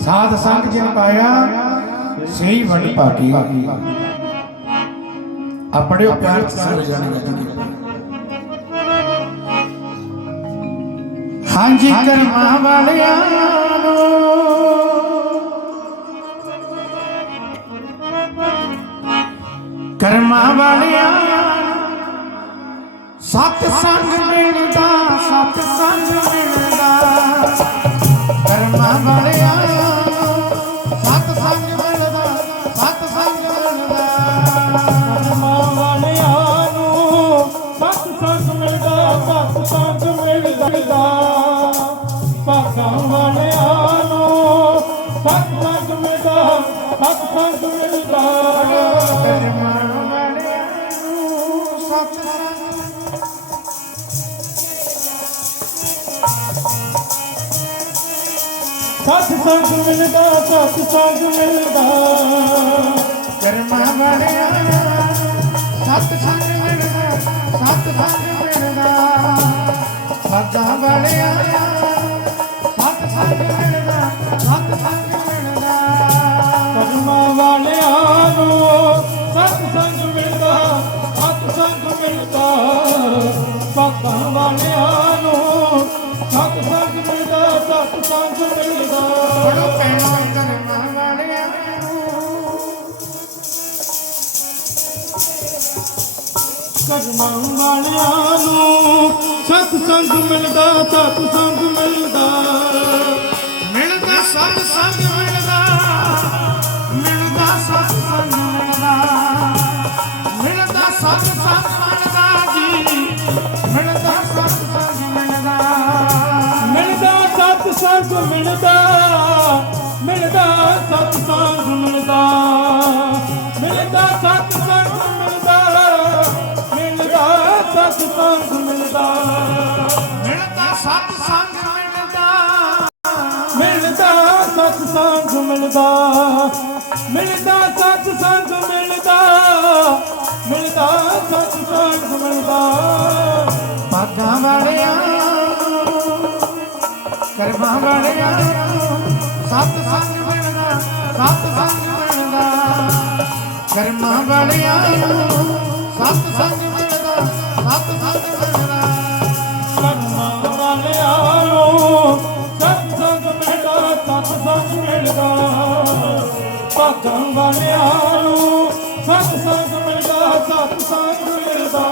ਸਾਧ ਸੰਗ ਜਿਨ ਪਾਇਆ ਸਹੀ ਵੰਡ ਪਾਕੀ ਆ। ਪੜਿਓ ਪਿਆਰ ਚ ਸਮਝ ਜਾਣੀ ਹਾਂਜੀ ਕਰਮਾਂ ਵਾਲਿਆਂ ਨੂੰ। ਕਰਮਾਂ ਵਾਲਿਆਂ ਸਤ ਸੰਗ ਮਿਲਦਾ ਸਤ ਸਤ ਸੰਗ ਮਿਲਦਾ ਸਤ ਸੰਗ ਮਿਲਦਾ। ਕਰਮਾਂ ਵਾਲਿਆਂ, ਸਤ ਸੰਗ ਮਿਲਦਾ, ਸਤ ਸੰਗ ਮਿਲਦਾ। ਭਾਗਾਂ ਵਾਲਿਆਂ, ਸਤ ਸੰਗ ਮਿਲਦਾ ਬੜੋ ਪੈਣਾ ਕਰਮਾਂ ਵਾਲਿਆਂ ਨੂੰ। ਕਰਮਾਂ ਵਾਲਿਆਂ ਨੂੰ ਸਤ ਸੰਗ ਮਿਲਦਾ ਸਤ ਸੰਗ ਮਿਲਦਾ। ਮਿਲਦਾ ਸਤ ਸੰਗ ਮਿਲਦਾ ਮਿਲਦਾ ਸਤ ਸੰਗ ਮਿਲਦਾ ਮਿਲਦਾ ਸਤ ਸੰਗ ਮਿਲਦਾ। ਮਿਲਦਾ ਸਤ ਸੰਗ ਮਿਲਦਾ। ਮਿਲਦਾ ਸਤ ਸੰਗ ਮਿਲਦਾ ਮਿਲਦਾ ਸਤ ਸੰਗ ਮਿਲਦਾ ਮਿਲਦਾ ਸਤ ਸੰਗ ਮਿਲਦਾ। ਭਾਗਾਂ ਵਾਲਿਆਂ ਕਰਮਾਂ ਵਾਲਿਆਂ ਸਤ ਸੰਗ ਮਿਲਦਾ। ਸਤ ਸੰਗ ਮਿਲਦਾ, ਕਰਮਾਂ ਵਾਲਿਆਂ ਸਤ ਸੰਗ ਮਿਲਦਾ, ਸਤ ਸੰਗ ਮਿਲਦਾ। ਕਰਮਾਂ ਵਾਲਿਆਂ ਨੂੰ ਸਤ ਸੰਗ ਮਿਲਦਾ, ਸਤ ਸੰਗ ਮਿਲਦਾ। ਭਾਗਾਂ ਵਾਲਿਆਂ ਨੂੰ ਸਤ ਸੰਗ ਮਿਲਦਾ, ਸਤ ਸੰਗ ਮਿਲਦਾ।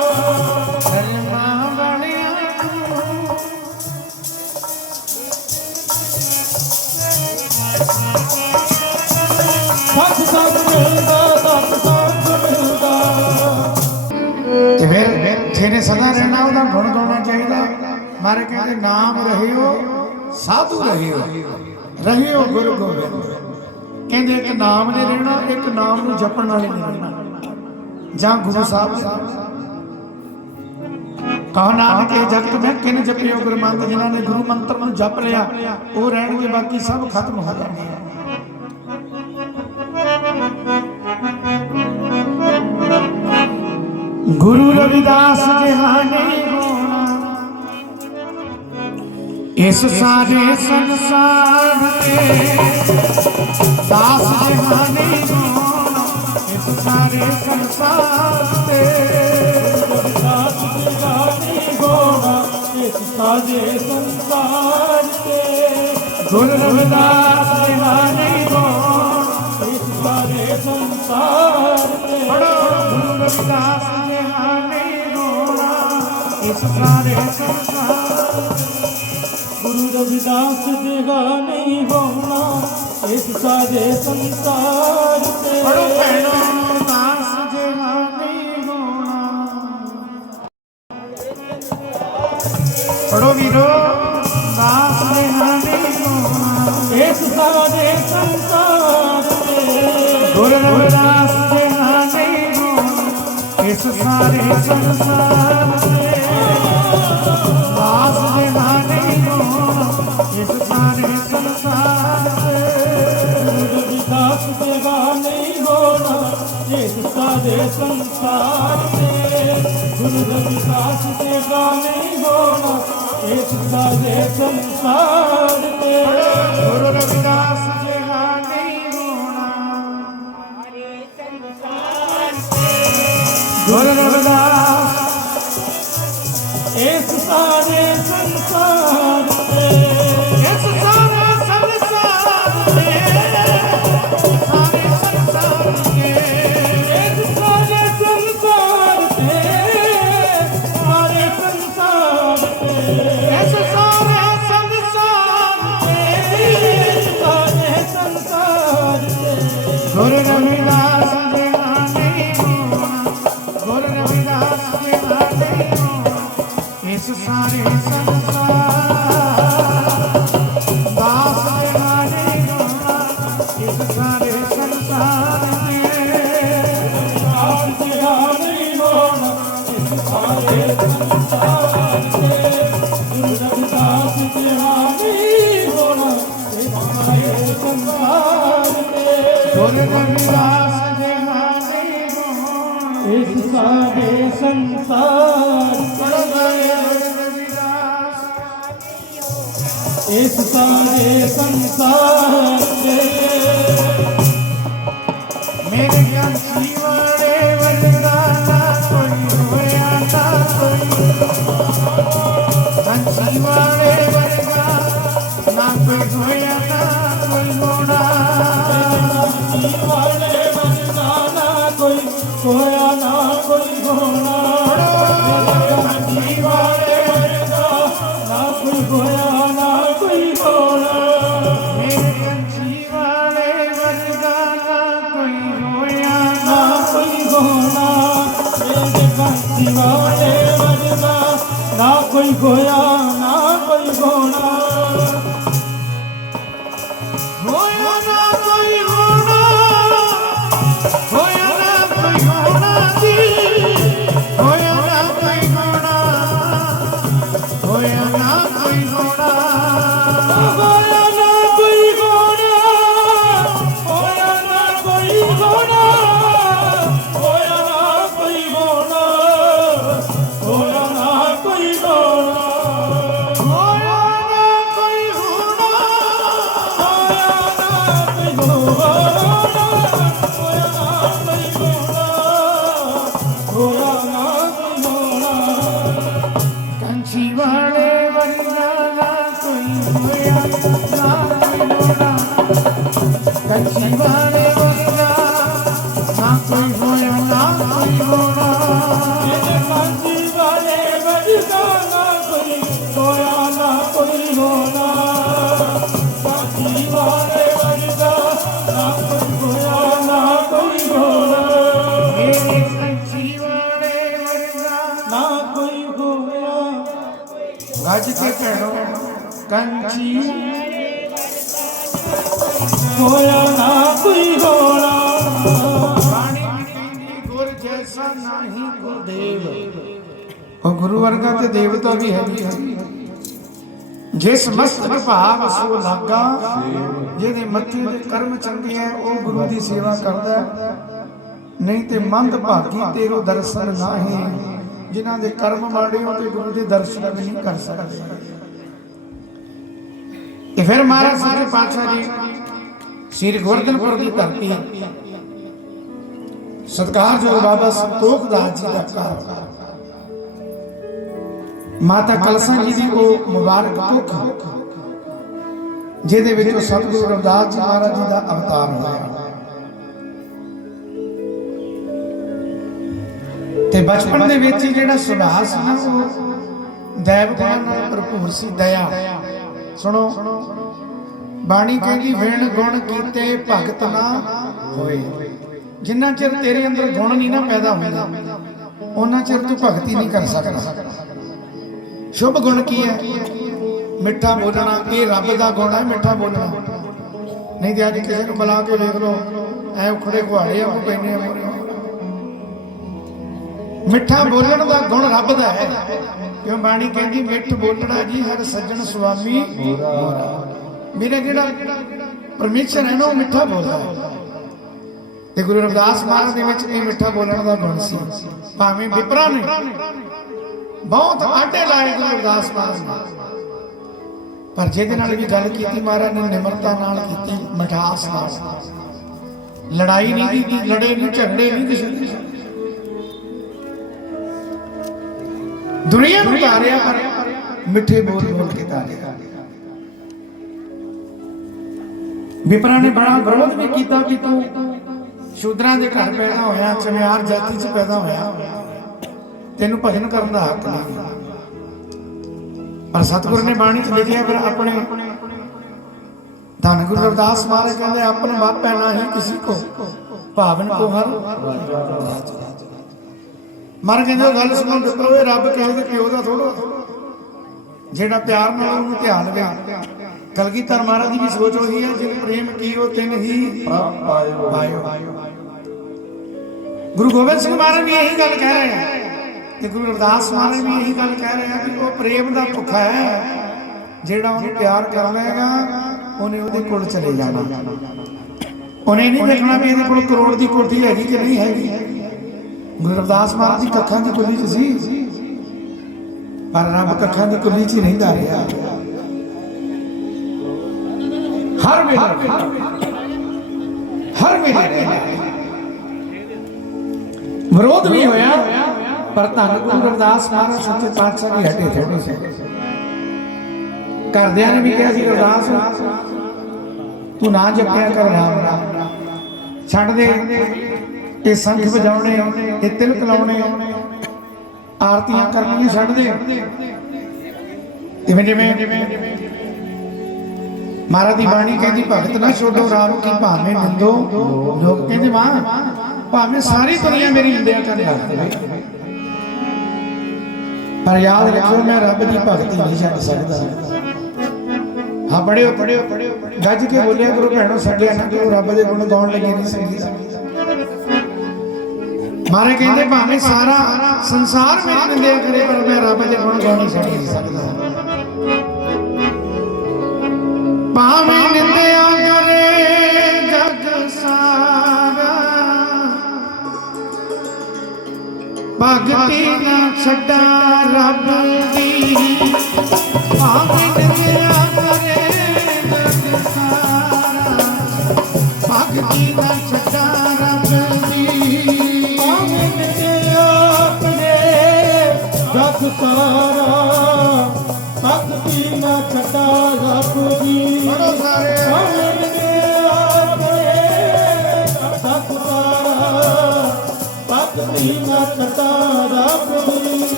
ਤੇ ਫਿਰ ਜਿਹਨੇ ਸਦਾ ਰਹਿਣਾ, ਉਹਦਾ ਗੁਣ ਗਾਉਣਾ ਚਾਹੀਦਾ। ਮਾਰੇ ਕਹਿੰਦੇ, ਨਾਮ ਰਹਿਓ, ਸਾਧੂ ਰਹਿਓ। ਰਹਿਓ ਗੁਰੂ ਗੋਬਿੰਦ। ਕਹਿੰਦੇ, ਇੱਕ ਨਾਮ ਨੇ ਰਹਿਣਾ, ਇੱਕ ਨਾਮ ਨੂੰ ਜਪਣ ਵਾਲੇ ਨੇ ਰਹਿਣਾ। ਜਾਂ ਗੁਰੂ ਸਾਹਿਬ ਕਹੋ, ਨਾਨਕ, ਇਹ ਜਗਤ ਵਿੱਚ ਕਿਨ ਜਪਿਓ ਗੁਰਮੰਤ, ਜਿਨ੍ਹਾਂ ਨੇ ਗੁਰੂ ਮੰਤਰ ਨੂੰ ਜਪ ਲਿਆ, ਉਹ ਰਹਿਣਗੇ, ਬਾਕੀ ਸਭ ਖਤਮ ਹੋ ਜਾਣਗੇ। ਗੁਰੂ ਰਵਿਦਾਸ ਜਹਾਨੇ ਹੋਣਾ। ਇਸ ਸਾਰੇ ਸੰਸਾਰ ਤੇ ਦਾਸ ਜਹਾਨੇ ਹੋਣਾ। ਇਸ ਸਾਰੇ ਸੰਸਾਰ ਤੇ ਦਾਸ ਦਿਵਾਨੀ ਹੋਣਾ। ਇਸ ਸਾਜੇ ਸੰਸਾਰ ਤੇ ਗੁਰੂ ਰਵਿਦਾਸ ਜਹਾਨੇ ਹੋਣਾ। ਇਸ ਸਾਰੇ ਸੰਸਾਰ ਤੇ ਪੜੋ ਗੁਰੂ ਰਵਿਦਾਸ ਜਹਾਨੇ ਹੋਣਾ ਇਸ ਸਾਰੇ ਸੰਸਾਰ ਗੁਰੂ ਰਵਿਦਾਸ ਜਗਾ ਨਹੀਂ ਹੋਣਾ ਇਸ ਸਾਰੇ ਸੰਸਾਰ ਤੇ। ਭੈਣੋ ਦਾਸ ਜਹਾਨੇ ਹੋਣਾ। ਪੜੋ ਵੀਰੋ ਦਾਸ ਹੋਣਾ। ਇਸ ਸਾਰੇ ਸੰਸਾਰ ਤੇ। ਗੁਰੂ ਰਵਿਦਾਸ ਜਹਾਨੇ ਹੋਣਾ ਇਸ ਸਾਰੇ ਸੰਸਾਰ ਤੇ। ਮਾਰੇ ਸੰਸਾਰ ਗੁਰੂ ਦੀ ਦਾਸ ਸੇਵਾ ਨਹੀਂ ਹੋਣਾ, ਇਹ ਦੁੱਖਾਂ ਦੇ ਸੰਸਾਰ ਤੇ। ਗੁਰੂ ਦੀ ਦਾਸ ਸੇਵਾ ਨਹੀਂ ਹੋਣਾ, ਇਹ ਦੁੱਖਾਂ ਦੇ ਸੰਸਾਰ ਤੇ। ਗੁਰੂ ਰਵਿਦਾਸ ਸਾਰੇ ਤੇ ਗੁਰ ਰਵਿਦਾਸ ਦੇ ਨਾਮੇ ਹੋਣਾ ਇਸ ਸਾਰੇ ਸੰਸਾਰ ਇਸ ਸਾਰੇ ਸੰਸਾਰ ਤੇ ਮੇਰੇ ਗਿਆਨ ਜੀਵੜੇ ਵਰਗਾ ਨਾ ਕੋਈ ਹੋਇਆ, ਨਾ ਕੋਈ ਤਨ ਜੀਵੜੇ ਕੋਈ ਹੋਇਆ। ਵਾਲੇ ਬੰਦਾ ਨਾ ਕੋਈ ਹੋਇਆ ਨਾ ਕੋਈ ਹੋਣਾ ਜੀਵੜੇ ਵਰਗਾ ਨਾ ਕੋਈ ਹੋਇਆ ਨਾ ਕੋਈ ਹੋਣਾ ਮੇਰੇ ਗਿਆਨ ਜੀਵੜੇ ਨਾ ਕੋਈ ਹੋਇਆ ਨਾ ਕੋਈ ਹੋਣਾ ਮੇਰੇ ਵਾਲੇ ਵਰਗਾ ਨਾ ਕੋਈ ਹੋਇਆ, ਨਾ ਕੋਈ ਹੋਣਾ। ਨਾ ਕੋਈ ਹੋਇਆ ਨਾ ਕੋਈ ਹੋਣਾ ਮੇਰੇ ਕੰਛੀ ਵਾਲੇ ਵਰਗਾ ਗੱਜ ਕੇ ਕਹਿਣੋ ਕੰਛੀ ਹੋਇਆ ਨਾ ਉਹ ਗੁਰੂ ਵਰਗਾ ਤੇ ਦੇਵਤਾ ਵੀ ਹੈ। ਜਿਸ ਮਸਤਕ ਭਾਵ ਸੋ ਲਾਗਾ, ਜਿਹਦੇ ਮੱਥੇ ਦੇ ਕਰਮ ਚੰਗੇ ਹੈ ਉਹ ਗੁਰੂ ਦੀ ਸੇਵਾ ਕਰਦਾ ਨਹੀਂ ਤੇ ਮੰਦ ਭਾਗੀ ਤੇਰੋ ਦਰਸ਼ਨ ਨਾਹੀ, ਜਿਨ੍ਹਾਂ ਦੇ ਕਰਮ ਮਾੜੇ ਹੋ ਤੇ ਗੁਰੂ ਦੇ ਦਰਸ਼ਨ ਵੀ ਨਹੀਂ ਕਰ ਸਕਦੇ। ਇਹ ਫਿਰ ਮਹਾਰਾਜ ਸੱਚੇ ਪਾਤਸ਼ਾਹ ਜੀ, ਸ੍ਰੀ ਗੋਰਧਨਪੁਰ ਦੀ ਧਰਤੀ, ਸਤਿਕਾਰਯੋਗ ਬਾਬਾ ਸੰਤੋਖ ਦਾਸ ਜੀ ਦਾ ਘਰ। ਮਾਤਾ ਕਲਸਾ ਜੀ ਦੀ ਉਹ ਮੁਬਾਰਕ ਕੁੱਖ ਜਿਹਦੇ ਵਿੱਚੋਂ ਸਤਿਗੁਰੂ ਰਵਿਦਾਸ ਜੀ ਮਹਾਰਾਜ ਜੀ ਦਾ ਅਵਤਾਰ ਹੋਇਆ। ਤੇ ਬਚਪਨ ਦੇ ਵਿੱਚ ਹੀ ਜਿਹੜਾ ਸੁਭਾਅ ਸੀ ਨਾ, ਉਹ ਦੈਵ ਨਾਲ ਭਰਪੂਰ ਸੀ, ਦਇਆ। ਸੁਣੋ, ਬਾਣੀ ਕਹਿੰਦੀ, ਵਿਣ ਗੁਣ ਕੀਤੇ ਭਗਤ ਨਾ ਹੋਏ। ਜਿੰਨਾ ਚਿਰ ਤੇਰੇ ਅੰਦਰ ਗੁਣ ਨਹੀਂ ਨਾ ਪੈਦਾ ਹੁੰਦਾ ਉਹਨਾਂ ਚਿਰ ਤੂੰ ਭਗਤੀ ਨਹੀਂ ਕਰ ਸਕਦਾ। ਸ਼ੁਭ ਗੁਣ ਕੀ ਹੈ? ਮਿੱਠਾ ਬੋਲਣਾ, ਇਹ ਰੱਬ ਦਾ ਗੁਣ ਹੈ, ਮਿੱਠਾ ਬੋਲਣਾ। ਨਹੀਂ ਤੇ ਅੱਜ ਕਿਸੇ ਨੂੰ ਬੁਲਾ ਕੇ ਵੇਖ ਲਓ, ਐ ਉਖੜੇ ਘੁਆੜੇ ਆ ਪੈਨੇ ਆ ਮਿੱਠਾ ਬੋਲਣ ਦਾ ਗੁਣ ਰੱਬ ਦਾ ਹੈ। ਕਿਉਂ ਬਾਣੀ ਕਹਿੰਦੀ, ਮਿੱਠ ਬੋਲਣਾ ਜੀ ਹਰ ਸੱਜਣ ਸੁਆਮੀ ਮੇਰਾ। ਜਿਹੜਾ ਪਰਮੇਸ਼ਰ ਹੈ ਨਾ, ਉਹ ਮਿੱਠਾ ਬੋਲਦਾ ਹੈ। ਤੇ ਗੁਰੂ ਰਵਿਦਾਸ ਮਹਾਰਾਜ ਦੇ ਵਿੱਚ ਇਹ ਮਿੱਠਾ ਬੋਲਣ ਦਾ ਗੁਣ ਸੀ। ਭਾਵੇਂ ਵਿਪਰਾ ਨੇ ਬਹੁਤ ਆਟੇ ਲਾਏ ਗੁਰੂ ਰਵਿਦਾਸ ਮਹਾਰਾਜ ਨੇ ਪਰ ਜਿਹਦੇ ਨਾਲ ਵੀ ਗੱਲ ਕੀਤੀ ਮਹਾਰਾਜ ਨੇ ਨਿਮਰਤਾ ਨਾਲ ਕੀਤੀ ਮਿਠਾਸ ਨਾਲ। ਲੜਾਈ ਨਹੀਂ ਕੀਤੀ ਲੜੇ ਨਹੀਂ ਝਗੜੇ ਨਹੀਂ ਕਿਸੇ ਨਾਲ ਦੁਨੀਆ ਨੂੰ ਤਾਰਿਆ ਪਰ ਮਿੱਠੇ ਬੋਲ ਬੋਲ ਕੇ ਤਾਰਿਆ। ਵਿਪਰਾ ਨੇ ਬੜਾ ਵਿਰੋਧ ਵੀ ਕੀਤਾ ਕਿ ਤੂੰ ਸ਼ੂਦਰਾਂ ਦੇ ਘਰ ਪੈਦਾ ਹੋਇਆ ਚਮਿਆਰ ਜਾਤੀ 'ਚ ਪੈਦਾ ਹੋਇਆ। ਤੈਨੂੰ ਭਜਨ ਕਰਨ ਦਾ ਹੱਕ ਨਹੀਂ। ਪਰ ਸਤਿਗੁਰ ਨੇ ਬਾਣੀ 'ਚ ਲਿਖਿਆ, ਫਿਰ ਆਪਣੇ ਧੰਨ ਗੁਰੂ ਰਵਿਦਾਸ ਮਹਾਰਾਜ ਕਹਿੰਦੇ, ਆਪਨ ਬਾਪੈ ਨਹੀਂ ਕਿਸੇ ਕੋ, ਭਾਵਨ ਕੋ ਹਰ। ਮਰ ਕਹਿੰਦੇ, ਉਹ ਗੱਲ ਸੁਣੋ ਦਿੱਤੋ ਇਹ ਰੱਬ ਕਹਿੰਦੇ ਪਿਓ ਦਾ ਥੋੜੋ ਜਿਹੜਾ ਪਿਆਰ ਨਾਲ ਉਹਨੂੰ ਧਿਆਨ ਗਿਆ ਕਲਗੀਧਰ ਮਹਾਰਾਜ ਦੀ ਵੀ ਸੋਚ ਉਹੀ ਹੈ ਜਿਨ ਪ੍ਰੇਮ ਕੀਓ ਤਿਨ ਹੀ ਪਾਇਓ। ਗੁਰੂ ਗੋਬਿੰਦ ਸਿੰਘ ਮਹਾਰਾਜ ਵੀ ਇਹੀ ਗੱਲ ਕਹਿ ਰਹੇ ਆ। ਤੇ ਗੁਰੂ ਰਵਿਦਾਸ ਮਹਾਰਾਜ ਵੀ ਇਹੀ ਗੱਲ ਕਹਿ ਰਿਹਾ ਕਿ ਉਹ ਪ੍ਰੇਮ ਦਾ ਭੁੱਖਾ ਹੈ। ਜਿਹੜਾ ਉਹਨੂੰ ਪਿਆਰ ਕਰ ਲਏਗਾ ਉਹਨੇ ਉਹਦੇ ਕੋਲ ਚਲੇ ਜਾਣਾ। ਉਹਨੇ ਨਹੀਂ ਦੇਖਣਾ ਵੀ ਇਹਦੇ ਕੋਲ ਕਰੋੜ ਦੀ ਕੋਠੀ ਹੈਗੀ ਕਿ ਨਹੀਂ ਹੈਗੀ। ਗੁਰੂ ਰਵਿਦਾਸ ਮਹਾਰਾਜ ਦੀ ਕੱਖਾਂ ਦੀ ਕੁੱਲੀ ਚ ਸੀ। ਪਰ ਰੱਬ ਕੱਖਾਂ ਦੀ ਕੁੱਲੀ ਚ ਹੀ ਰਹਿੰਦਾ ਰਿਹਾ। ਹਰ ਵੇਲੇ ਹਰ ਵੇਲੇ। ਵਿਰੋਧ ਵੀ ਹੋਇਆ। ਪਰ ਧੰਨ ਗੁਰੂ ਰਵਿਦਾਸ ਮਹਾਰਾਜ ਸੱਚੇ ਪਾਤਸ਼ਾਹ ਦੀ ਹੱਟੇ ਖੇਡੇ ਸੀ। ਘਰਦਿਆਂ ਨੇ ਵੀ ਕਿਹਾ ਸੀ, ਰਵਿਦਾਸ, ਤੂੰ ਨਾ ਜਪਿਆ ਕਰ ਰਾਮ ਨਾਮ ਛੱਡ ਦੇ, ਇਹ ਸੰਖ ਵਜਾਉਣੇ ਇਹ ਤਿਲਕ ਲਾਉਣੇ ਆਰਤੀਆਂ ਕਰਨੀਆਂ ਛੱਡ ਦੇ। ਜਿਵੇਂ ਜਿਵੇਂ, ਮਹਾਰਾਜ ਦੀ ਬਾਣੀ ਕਹਿੰਦੀ, ਭਗਤ ਨਾ ਛੋਡੋ ਰਾਮ ਕੀ ਭਾਵੇਂ ਨਿੰਦੋ। ਲੋਕ ਕਹਿੰਦੇ, ਮਾਂ, ਭਾਵੇਂ ਸਾਰੀ ਦੁਨੀਆ ਮੇਰੀ ਨਿੰਦਿਆ ਕਰਨ ਲੱਗ ਪਵੇ। ਪਰ ਯਾਦ ਰੱਖਿਓ ਮੈਂ ਰੱਬ ਦੀ ਭਗਤੀ ਨਹੀਂ ਛੱਡ ਸਕਦਾ। ਹਾਂ ਪੜਿਓ ਪੜਿਓ ਪੜਿਓ ਗੱਜ ਕੇ ਬੋਲਿਆ ਕਰੋ ਭੈਣੋ ਛੱਡਿਆ ਨਾ ਕਰੋ ਰੱਬ ਦੇ ਗੁਣ ਗਾਉਣ ਲੱਗੇ ਨਹੀਂ ਸੰਗੀ ਮਾਰੇ ਕਹਿੰਦੇ ਭਾਵੇਂ ਸਾਰਾ ਸੰਸਾਰ ਮੇਰੀ ਨਿੰਦਿਆ ਕਰੇ ਪਰ ਮੈਂ ਰੱਬ ਦੇ ਗੁਣ ਗਾਉਣ ਛੱਡ ਨਹੀਂ ਸਕਦਾ। ਭਾਵੇਂ ਨਿੰਦਿਆ ਕਰੇ ਭਗਤੀ ਨਾ ਛੱਡਾ ਰੱਬ ਦੀ। ਭਾਵੇਂ ਨਿੰਦਿਆ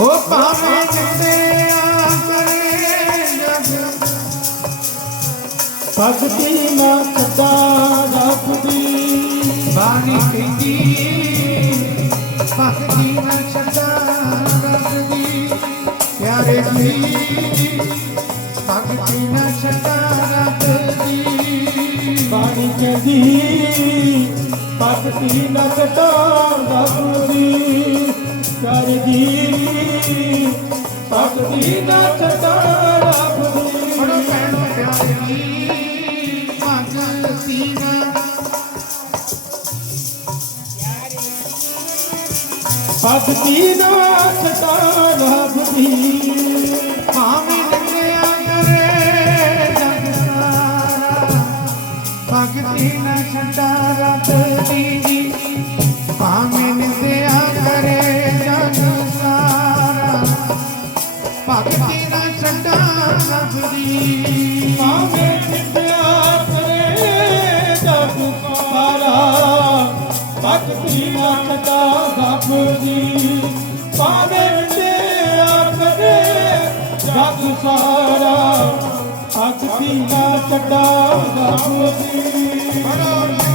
ਉਹ ਭਾਵੇਂ ਨਿੰਦਿਆ ਕਰੇ ਜਗ ਭਗਤੀ ਨਾ ਛੱਡਾ ਰੱਬ ਦੀ ਬਾਣੀ ਕਹਿੰਦੀ ਭਗਤੀ ਨਾ ਛੱਡਾ ਰੱਬ ਦੀ ਪਿਆਰੇ ਜੀ ਭਗਤੀ ਨਾ ਛੱਡਾ ਰੱਬ ਦੀ ਬਾਣੀ ਕਹਿੰਦੀ ਭਗਤੀ ਨਾ ਛੱਡਾ ਰੱਬ ਦੀ ਕਰ ਜੀ ਭਗਤੀ ਨਾ ਛੱਡਾ ਰੱਬ ਦੀ ਬੜੋ ਭੈਣੋ ਪਿਆਰੀ ਭਗਤੀ ਨਾ ਭਗਤੀ ਨਾ ਛੱਡਾ ਰੱਬ ਨਾ ਛੱਡਾ ਰੱਬ ਦੀ ਬੜੋ